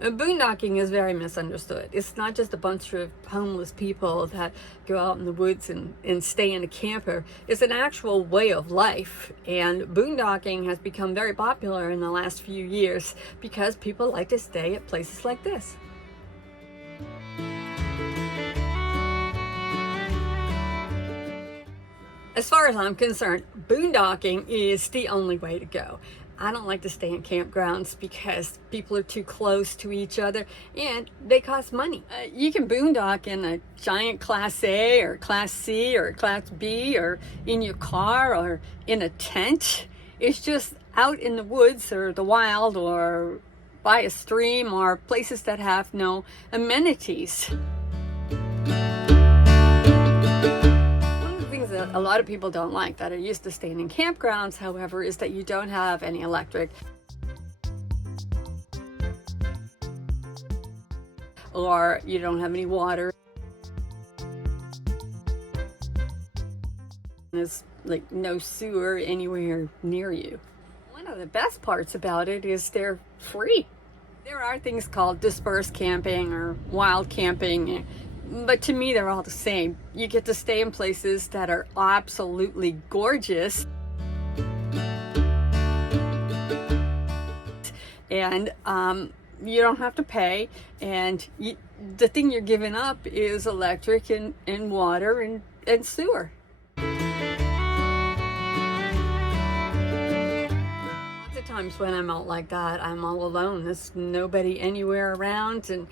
Boondocking is very misunderstood. It's not just a bunch of homeless people that go out in the woods and stay in a camper. It's an actual way of life. And boondocking has become very popular in the last few years because people like to stay at places like this. As far as I'm concerned, boondocking is the only way to go. I don't like to stay in campgrounds because people are too close to each other and they cost money. You can boondock in a giant Class A or Class C or Class B or in your car or in a tent. It's just out in the woods or the wild or by a stream or places that have no amenities. That a lot of people don't like that are used to staying in campgrounds, however, is that you don't have any electric or you don't have any water. There's like no sewer anywhere near you. One of the best parts about it is they're free. There are things called dispersed camping or wild camping, but to me, they're all the same. You get to stay in places that are absolutely gorgeous. And you don't have to pay. And the thing you're giving up is electric and water and sewer. Lots of times when I'm out like that, I'm all alone. There's nobody anywhere around, and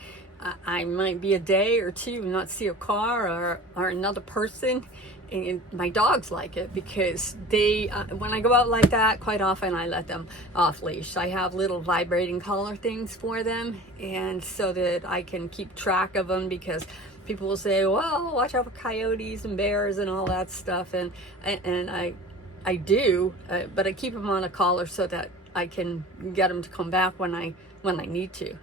I might be a day or two and not see a car or another person. And my dogs like it because they, when I go out like that, quite often I let them off leash. I have little vibrating collar things for them, and so that I can keep track of them, because people will say, well, watch out for coyotes and bears and all that stuff. And I do, but I keep them on a collar so that I can get them to come back when I need to.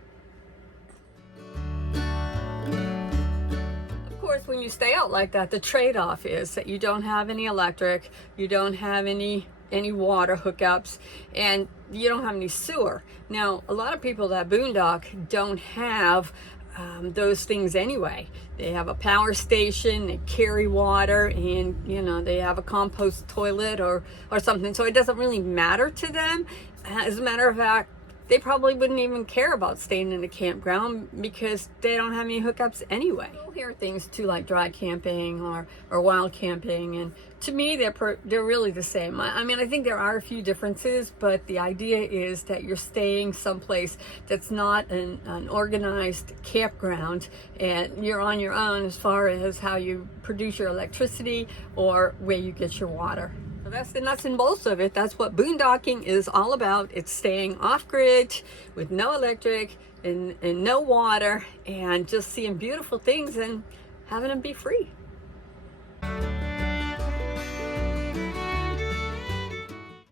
When you stay out like that, the trade-off is that you don't have any electric, you don't have any water hookups, and you don't have any sewer. Now, a lot of people that boondock don't have those things anyway. They have a power station, they carry water, and they have a compost toilet or something, so it doesn't really matter to them. As a matter of fact, they probably wouldn't even care about staying in a campground because they don't have any hookups anyway. You'll hear things too, like dry camping or wild camping, and to me they're really the same. I mean, I think there are a few differences, but the idea is that you're staying someplace that's not an organized campground, and you're on your own as far as how you produce your electricity or where you get your water. That's the nuts and bolts of it. That's what boondocking is all about. It's staying off-grid with no electric and no water, and just seeing beautiful things and having them be free.